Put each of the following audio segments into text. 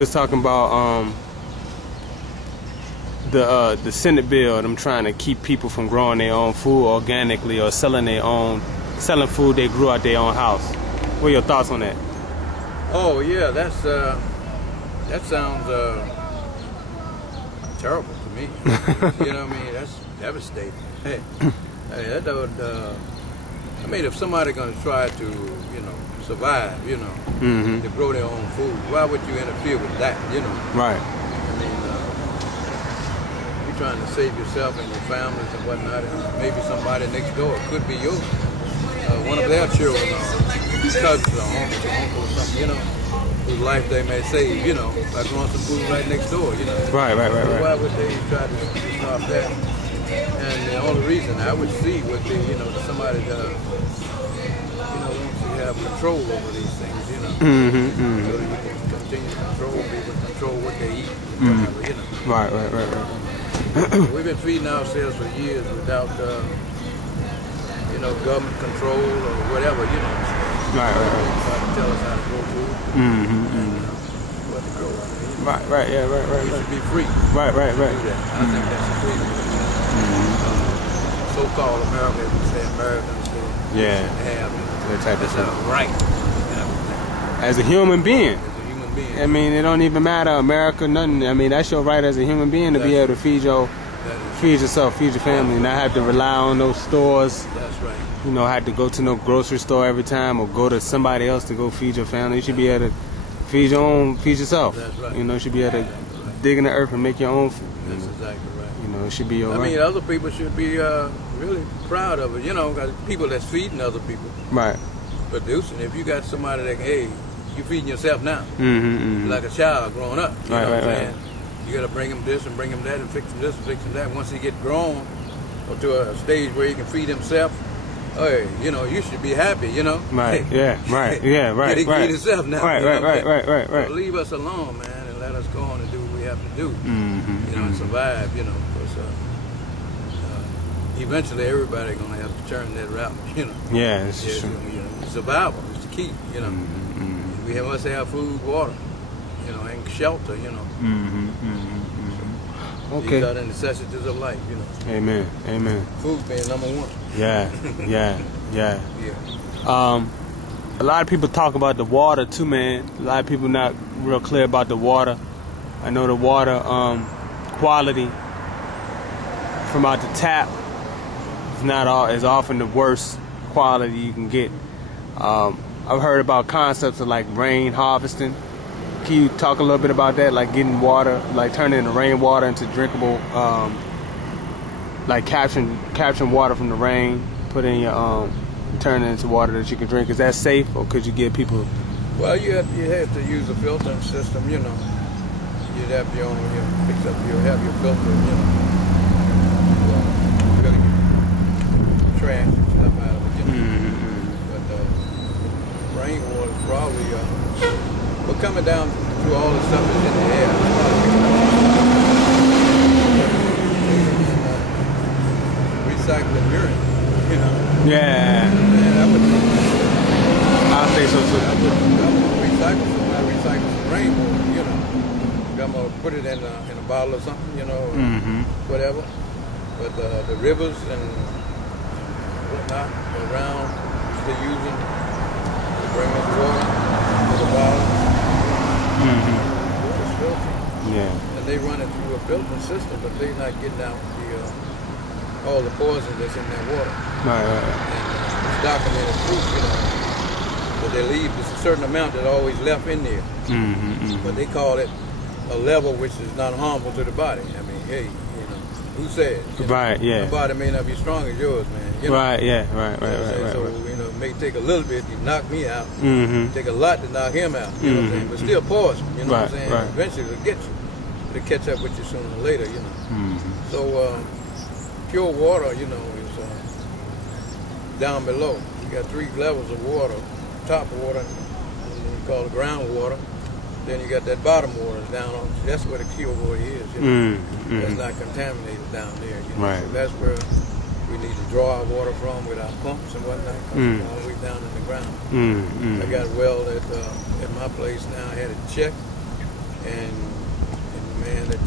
Was talking about the Senate bill, them trying to keep people from growing their own food organically or selling food they grew out their own house. What are your thoughts on that? Oh yeah, that sounds terrible to me. You know what I mean? That's devastating. Hey, that would. I mean, if somebody's gonna try to, survive, to grow their own food, why would you interfere with that? Right. I mean, you're trying to save yourself and your families and whatnot, and maybe somebody next door could be yours, one of their children, or cousins, or uncle, or something, whose life they may save, by growing some food right next door, Right. So why would they try to stop that? And the only reason I would see would be, somebody wants to have control over these things, so you can continue to control what they eat, whatever, Right. We've been feeding ourselves for years without, government control or whatever, Right. Try to tell us how to grow food and what to grow. Right. We should be free. Right. To do that. I think that's free. So-called America, if we say Americans, they have that type of stuff. Right. As a human being. As a human being. I mean, it don't even matter America, nothing. I mean, that's your right as a human being to be able to feed yourself, feed your family, not have to rely on those stores. That's right. Have to go to no grocery store every time or go to somebody else to go feed your family. You should be able to feed yourself. That's right. You should be able to dig in the earth and make your own food. That's exactly right. It should be your right. I mean, other people should be really proud of it. Got people that's feeding other people. Right. Producing. If you got somebody that, hey, you're feeding yourself now. Mm-hmm. Like a child growing up. You know what I'm saying? Right. You got to bring him this and bring him that and fix him this and fix him that. Once he get grown or to a stage where he can feed himself, hey, you should be happy, Right. Hey, yeah. Right. Yeah. Right. He can feed himself now. Right. So leave us alone, man, and let us go on and do what we have to do. And survive, because eventually everybody gonna have to turn that route, Yeah, it's true. Survival is the key, We must have food, water, and shelter, Okay. These are the necessities of life, Amen. Food being number one. Yeah. A lot of people talk about the water too, man. A lot of people not real clear about the water. I know the water quality from out the tap is often the worst quality you can get. I've heard about concepts of like rain harvesting. Can you talk a little bit about that, like getting water, like turning the rainwater into drinkable, like capturing water from the rain, put in your turn it into water that you can drink? Is that safe, or could you give people? Well, you have to use a filtering system, You'd have your own, you'll have your filter, really get trash and stuff out of it, But rainwater is probably, we're coming down through all the stuff that's in the air. Recycling urine, Yeah. And I think so too. I would recycle some rainwater, I'm gonna put it in a bottle or something, or whatever. But the rivers and whatnot around, they're using to bring us water to the bottle. Water's filtered. Yeah. And they run it through a filtering system, but they're not getting out all the poison that's in that water. Right. And it's documented proof, that they leave. There's a certain amount that always left in there. But they call it a level which is not harmful to the body. I mean, hey, who said? Right. Yeah. My body may not be strong as yours, man. Right. Yeah. Right. So it may take a little bit to knock me out. Take a lot to knock him out. You know what I'm saying? But still poison. You know what I'm saying? Right. Eventually it'll get you. It'll catch up with you sooner or later. So pure water, is down below. You got 3 levels of water. Top water, we call it groundwater. Then you got that bottom water down on. That's where the pure water is. That's not contaminated down there. Right. So that's where we need to draw our water from with our pumps and whatnot. All the way down in the ground. I got a well at my place now. I had it checked, and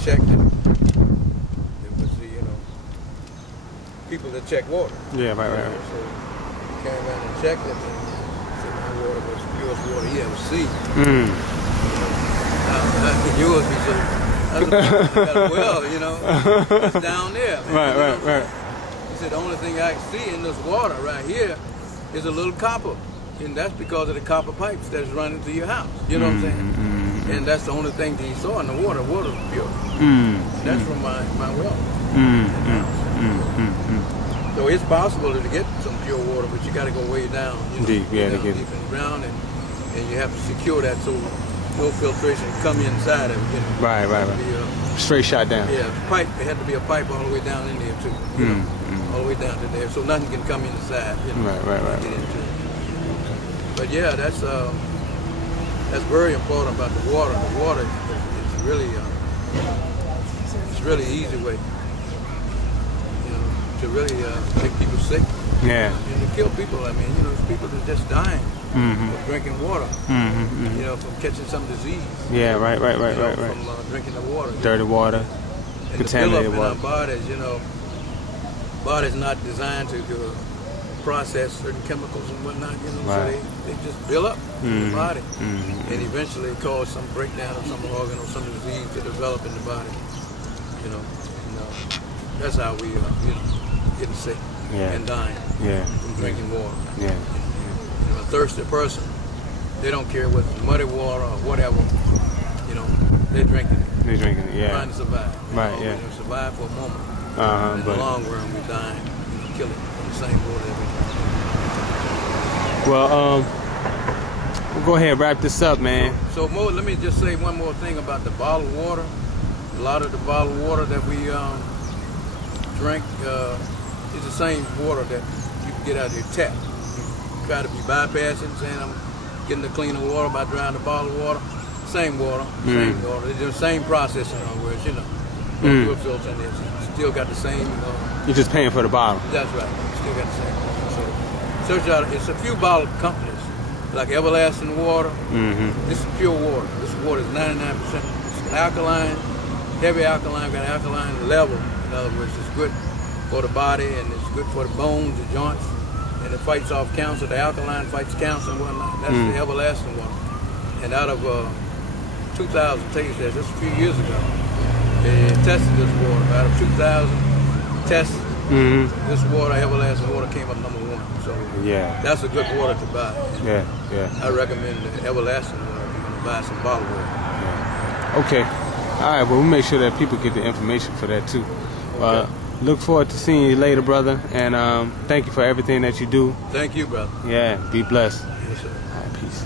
checked it. It was the, people that check water. Yeah, right. So he came around and checked it, and said my water was the purest water he ever seen. Yours be so. Well, it's down there. Man. Right. He said the only thing I can see in this water right here is a little copper, and that's because of the copper pipes that's running to your house. You know what I'm saying? And that's the only thing that he saw in the water. Water was pure. That's from my well. So it's possible to get some pure water, but you got to go way down. Deep, to get it. Deep in the ground, and you have to secure that so no filtration can come inside of it. Right. Straight shot down. Yeah, pipe. There had to be a pipe all the way down in there too. All the way down to there, so nothing can come inside. Right. Get into it. But yeah, that's very important about the water. The water is really easy way, to really make people sick. Yeah. And to kill people. I mean, there's people that are just dying from drinking water. From catching some disease. Yeah, right. From drinking the water. Dirty water, and contaminated the water. In our body's not designed to process certain chemicals and whatnot. Right. So they just build up in the body, and eventually cause some breakdown of some organ or some disease to develop in the body. That's how we getting sick and dying from drinking water. Yeah. A thirsty person, they don't care whether it's muddy water or whatever. They're drinking it. They're drinking it. Yeah. Trying to survive. Right. Yeah. Survive for a moment. In the long run, we're dying. Kill it from the same water that we drink. Well, we'll go ahead and wrap this up, man. So Mo, let me just say one more thing about the bottled water. A lot of the bottled water that we drink is the same water that you can get out of your tap. You try to be bypassing, saying I'm getting the cleaner water by drying the bottled water. Same water, same water. It's the same process, in other words, No filter in there. So still got the same. You're just paying for the bottle. That's right. Still got the same. So search out. It's a few bottled companies like Everlasting Water. This is pure water. This water is 99%. It's alkaline, heavy alkaline. Got alkaline level. In other words, it's good for the body and it's good for the bones, the joints, and it fights off cancer. The alkaline fights cancer and whatnot. That's the Everlasting Water. And out of 2,000 taste tests, just a few years ago, they tested this water. Out of 2,000 tests, this water, Everlasting Water, came up number 1. So that's a good water to buy. I recommend the Everlasting Water if you're going to buy some bottled water. Okay. All right, well, we'll make sure that people get the information for that too. Look forward to seeing you later, brother, and thank you for everything that you do. Thank you, brother. Yeah, be blessed. Yes, sir. All right, peace.